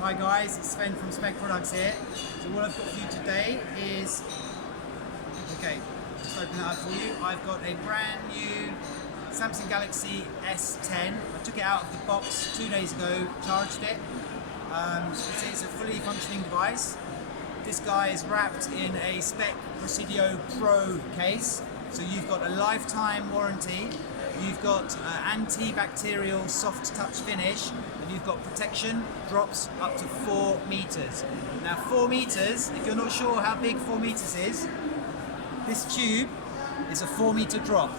Hi guys, it's Sven from Speck Products here. So what I've got for you today is, okay, just open that up for you. I've got a brand new Samsung Galaxy S10. I took it out of the box 2 days ago, charged it. So you can see it's a fully functioning device. This guy is wrapped in a Speck Presidio Pro case. So you've got a lifetime warranty, you've got antibacterial soft touch finish, and you've got protection, drops up to 4 meters. Now 4 meters, if you're not sure how big 4 meters is, this tube is a 4 meter drop,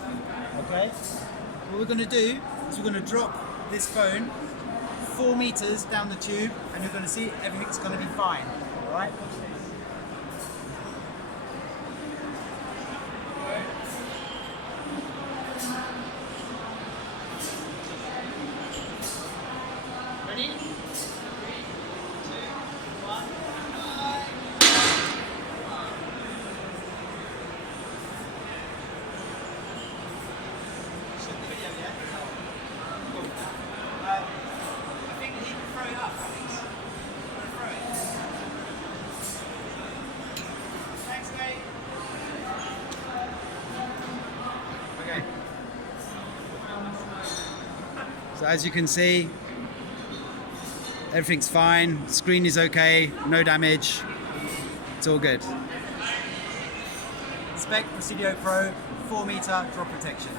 okay? What we're gonna do is we're gonna drop this phone 4 meters down the tube, and you're gonna see everything's gonna be fine, all right? Watch this. Ready? 3, 2, 1. Shoot the video, yeah? Cool. I think he can throw it up. I think he's going to throw it. Thanks, mate. Okay. So as you can see, everything's fine, screen is okay, no damage, it's all good. Speck Presidio Pro 4 meter drop protection.